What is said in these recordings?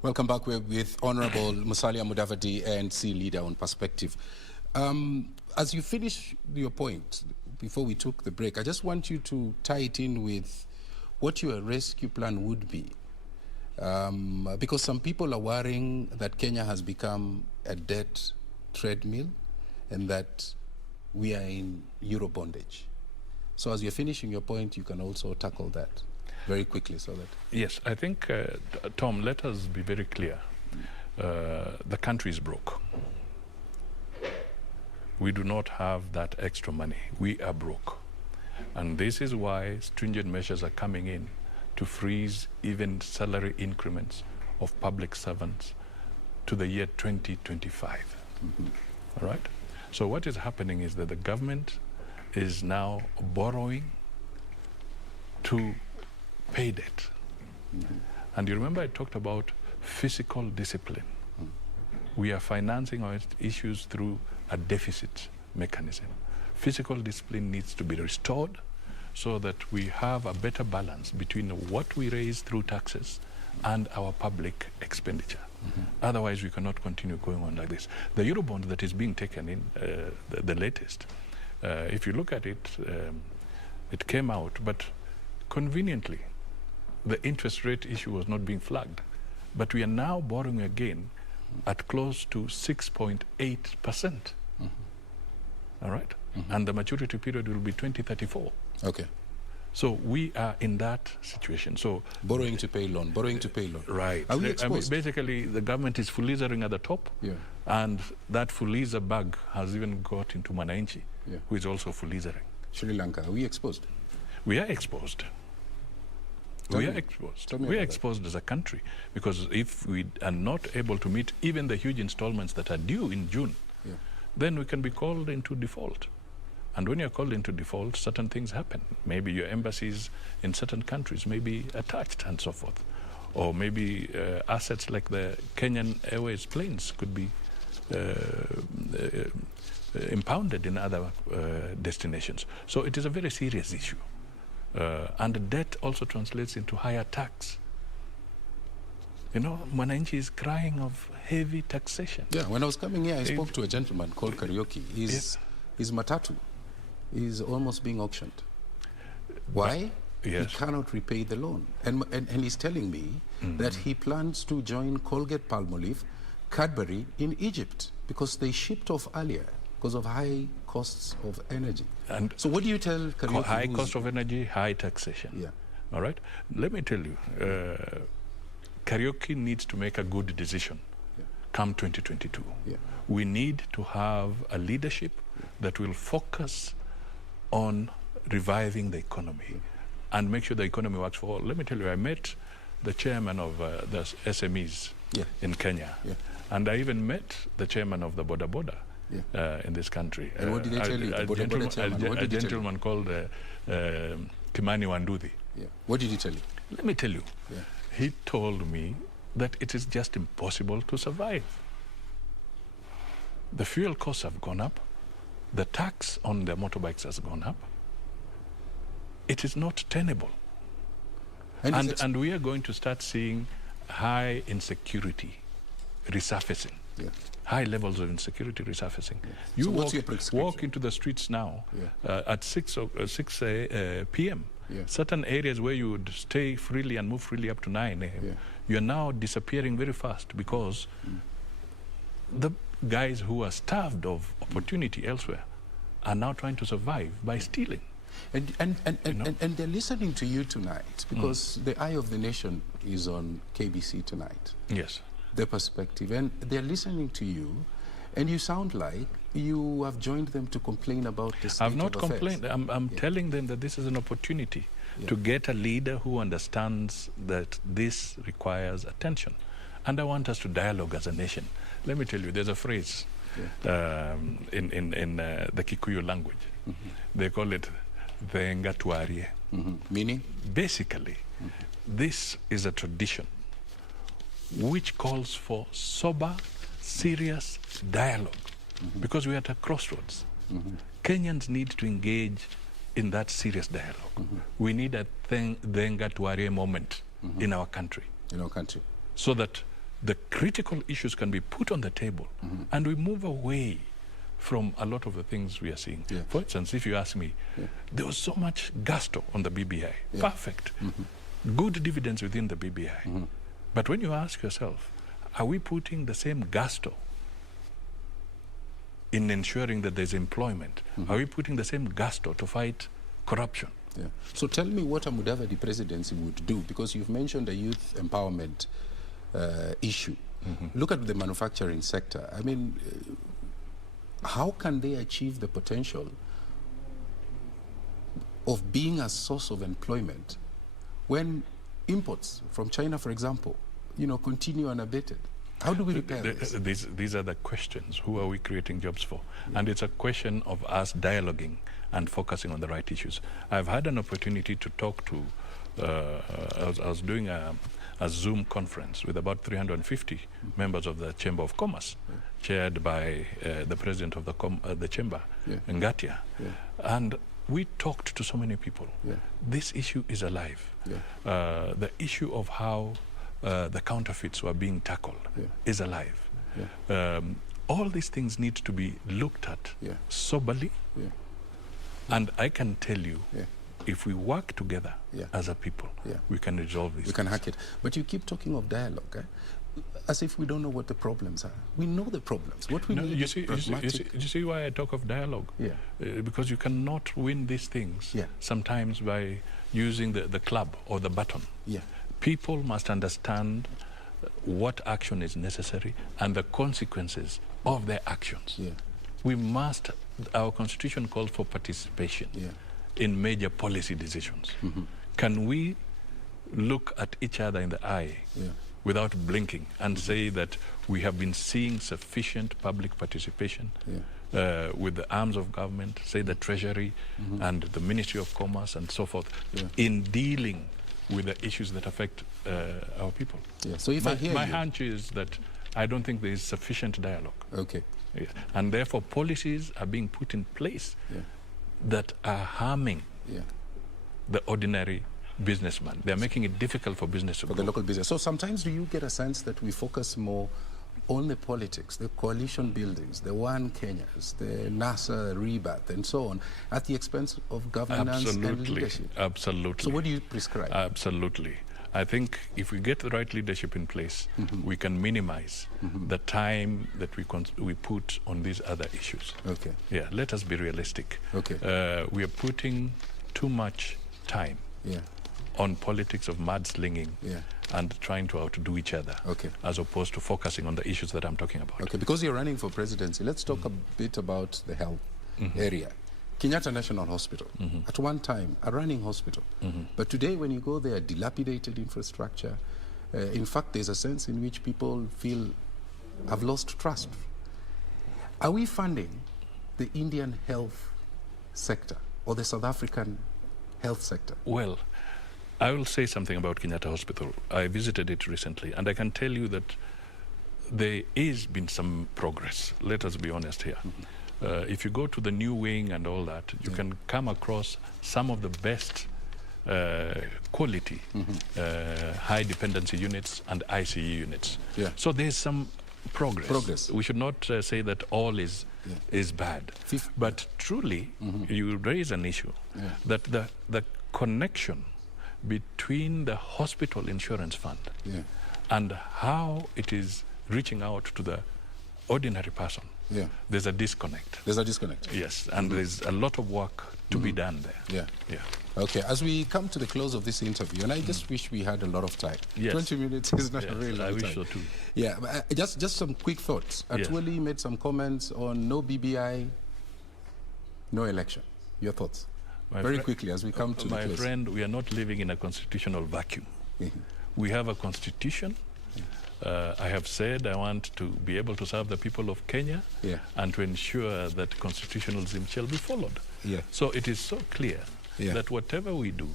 Welcome back. We're with Honorable Musalia Mudavadi, ANC leader on Perspective. As you finish your point, before we took the break, I just want you to tie it in with what your rescue plan would be. Because some people are worrying that Kenya has become a debt treadmill and that we are in Euro bondage. So as you're finishing your point, you can also tackle that very quickly so that... Yes, I think, Tom, let us be very clear. The country is broke. We do not have that extra money. We are broke. And this is why stringent measures are coming in to freeze even salary increments of public servants to the year 2025. All right? So what is happening is that the government is now borrowing to pay debt. And you remember I talked about fiscal discipline. We are financing our issues through a deficit mechanism. Fiscal discipline needs to be restored so that we have a better balance between what we raise through taxes and our public expenditure. Otherwise, we cannot continue going on like this. The Eurobond that is being taken in, the latest, if you look at it, it came out, but conveniently, the interest rate issue was not being flagged. But we are now borrowing again at close to 6.8%. All right? And the maturity period will be 2034. Okay. So we are in that situation. So borrowing to pay loan, borrowing to pay loan. Right. Are we exposed? Basically, the government is fulizering at the top, and that fuliza bag has even got into Mwananchi, who is also fulizering. Sri Lanka, are we exposed? We are exposed. We are exposed. We are exposed as a country because if we are not able to meet even the huge installments that are due in June, then we can be called into default. And when you're called into default, certain things happen. Maybe your embassies in certain countries may be attached and so forth. Or maybe assets like the Kenyan Airways planes could be impounded in other destinations. So it is a very serious issue. And debt also translates into higher tax. You know, Mwananchi is crying of heavy taxation. Yeah, when I was coming here, I spoke to a gentleman called Karaoke. His matatu is almost being auctioned. Why? He cannot repay the loan. And he's telling me that he plans to join Colgate-Palmolive, Cadbury in Egypt because they shipped off earlier because of high costs of energy. And so what do you tell Karaoke? High cost of energy, high taxation. Yeah. All right? Let me tell you, Karaoke needs to make a good decision come 2022. We need to have a leadership that will focus on reviving the economy and make sure the economy works for all. Let me tell you, I met the chairman of the SMEs in Kenya, and I even met the chairman of the Boda Boda in this country. And what did they tell you? A gentleman called Kimani Wanduthi. What did he tell you? Let me tell you. He told me that it is just impossible to survive. The fuel costs have gone up. The tax on the motorbikes has gone up. It is not tenable. And we are going to start seeing high insecurity resurfacing. High levels of insecurity resurfacing. You walk into the streets now at 6 p.m. Certain areas where you would stay freely and move freely up to 9 a.m. You're now disappearing very fast because the guys who are starved of opportunity elsewhere are now trying to survive by stealing. And they're listening to you tonight because the eye of the nation is on KBC tonight. Yes. The Perspective. And they're listening to you, and you sound like you have joined them to complain about the state of affairs. I've not complained. I'm telling them that this is an opportunity to get a leader who understands that this requires attention. And I want us to dialogue as a nation. Let me tell you, there's a phrase in the Kikuyu language. They call it Venga Tuarie. Meaning? Basically, this is a tradition which calls for sober, serious dialogue because we are at a crossroads. Kenyans need to engage in that serious dialogue. We need a Venga Tuarie moment in our country. In our country. So that the critical issues can be put on the table, and we move away from a lot of the things we are seeing. Yeah. For instance, if you ask me, there was so much gusto on the BBI. Yeah. Perfect. Good dividends within the BBI. But when you ask yourself, are we putting the same gusto in ensuring that there's employment? Are we putting the same gusto to fight corruption? Yeah. So tell me what a Mudavadi presidency would do, because you've mentioned a youth empowerment issue. Look at the manufacturing sector. I mean, how can they achieve the potential of being a source of employment when imports from China, for example, continue unabated? How do we repair this? These are the questions. Who are we creating jobs for? And it's a question of us dialoguing and focusing on the right issues. I've had an opportunity to talk to, I was doing a Zoom conference with about 350 members of the Chamber of Commerce, chaired by the president of the chamber, Ngatia. And we talked to so many people. This issue is alive. The issue of how the counterfeits were being tackled is alive. All these things need to be looked at soberly. And I can tell you, if we work together as a people, we can resolve this. We can hack it. But you keep talking of dialogue, as if we don't know what the problems are. We know the problems. What we need is pragmatic. You see why I talk of dialogue? Because you cannot win these things sometimes by using the club or the baton. People must understand what action is necessary and the consequences of their actions. We must, our constitution calls for participation in major policy decisions. Can we look at each other in the eye without blinking and say that we have been seeing sufficient public participation with the arms of government, say the Treasury and the Ministry of Commerce and so forth, in dealing with the issues that affect our people? So if my hunch is that I don't think there is sufficient dialogue. And therefore policies are being put in place that are harming the ordinary businessman. They're making it difficult for business to grow. For the local business. So sometimes do you get a sense that we focus more on the politics, the coalition buildings, the One Kenyas, the NASA rebirth, and so on, at the expense of governance and leadership? Absolutely. So what do you prescribe? Absolutely. I think if we get the right leadership in place, we can minimize the time that we put on these other issues. Let us be realistic. We are putting too much time on politics of mudslinging and trying to outdo each other, as opposed to focusing on the issues that I'm talking about. Because you're running for presidency, let's talk a bit about the health area. Kenyatta National Hospital, at one time, a running hospital. But today, when you go there, dilapidated infrastructure. In fact, there's a sense in which people feel have lost trust. Are we funding the Indian health sector or the South African health sector? Well, I will say something about Kenyatta Hospital. I visited it recently, and I can tell you that there is been some progress. Let us be honest here. If you go to the new wing and all that, you can come across some of the best quality high dependency units and ICU units. So there's some progress. We should not say that all is bad. But truly, you raise an issue that the connection between the hospital insurance fund and how it is reaching out to the ordinary person. There's a disconnect. Yes, and there's a lot of work to be done there. Okay, as we come to the close of this interview, and I just wish we had a lot of time. 20 minutes is not a really long time. I wish so too. Just some quick thoughts. Atwoli made some comments on no BBI, no election. Your thoughts? Very quickly as we come to the close. My friend, we are not living in a constitutional vacuum. We have a constitution. I have said I want to be able to serve the people of Kenya and to ensure that constitutionalism shall be followed. So it is so clear that whatever we do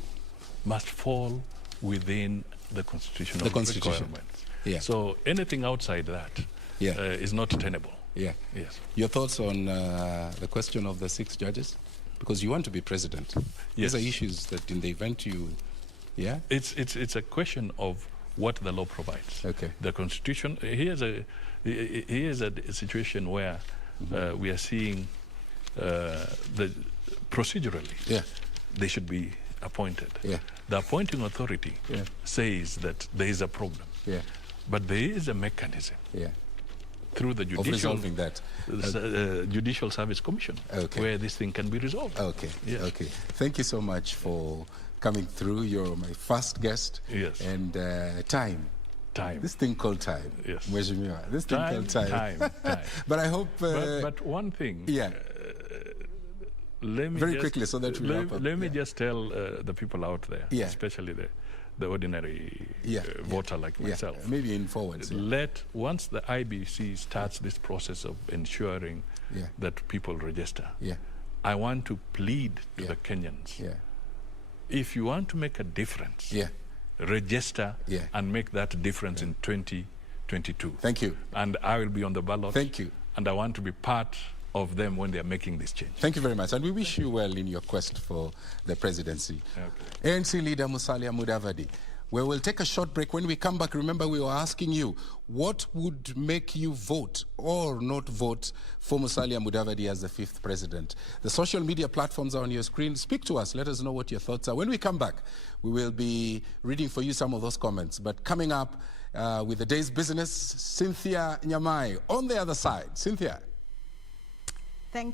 must fall within the constitutional requirements. So anything outside that is not tenable. Yes. Your thoughts on the question of the 6 judges? Because you want to be president. These are issues that in the event you... It's a question of what the law provides. Okay. The Constitution, here's a situation where we are seeing procedurally, they should be appointed. The appointing authority says that there is a problem, but there is a mechanism through the resolving that. Judicial Service Commission where this thing can be resolved. Okay. Thank you so much for coming through. You're my first guest. Yes. And time. This thing called time. Yes. Mheshimiwa. This thing called time. But I hope... but one thing... let me very quickly so that we wrap up. Let me just tell the people out there, especially the ordinary voter like myself. Maybe in forwards. Once the IBC starts this process of ensuring that people register, I want to plead to the Kenyans. If you want to make a difference, register and make that difference in 2022. Thank you. And I will be on the ballot. Thank you. And I want to be part of them when they are making this change. Thank you very much. And we wish you well in your quest for the presidency. ANC leader Musalia Mudavadi. We will take a short break. When we come back, remember we were asking you, what would make you vote or not vote for Musalia Mudavadi as the 5th president? The social media platforms are on your screen. Speak to us. Let us know what your thoughts are. When we come back, we will be reading for you some of those comments. But coming up with the day's business, Cynthia Nyamai on the other side. Cynthia. Thank you.